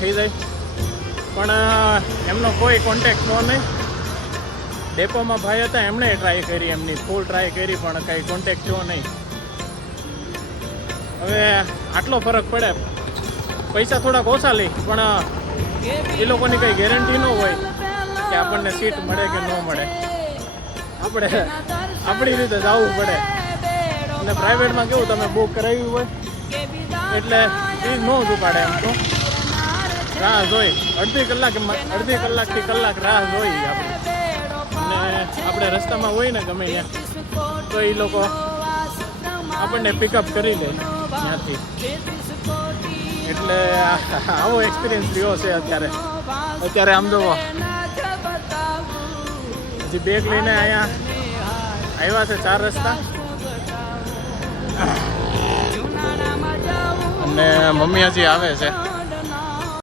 થઈ જાય, પણ એમનો કોઈ કોન્ટેક્ટ ન નહીં. ડેપોમાં ભાઈ હતા, એમણે ટ્રાય કરી, એમની ફૂલ ટ્રાય કરી, પણ કંઈ કોન્ટેક્ટ જો નહીં. હવે આટલો ફરક પડે, પૈસા થોડાક ઓછા લે, પણ એ લોકોની કંઈ ગેરંટી ન હોય કે આપણને સીટ મળે કે ન મળે. આપણે આપણી રીતે જવું પડે. અને પ્રાઇવેટમાં કેવું, તમે બુક કરાવી હોય એટલે એ ન ઉપાડે. એમ તો રાહ જોઈ અડધી કલાકથી કલાક રાહ જોઈ આપણે. અને આપણે રસ્તામાં હોય ને ગમે ત્યાં, તો એ લોકો આપણને પિકઅપ કરી લે ત્યાંથી. એટલે આવો એક્સપિરિયન્સ રહ્યો છે અત્યારે. આમ જુઓ, હજી બેગ લઈને અહીંયા આવ્યા છે 4 રસ્તા. અને મમ્મી હજી આવે છે.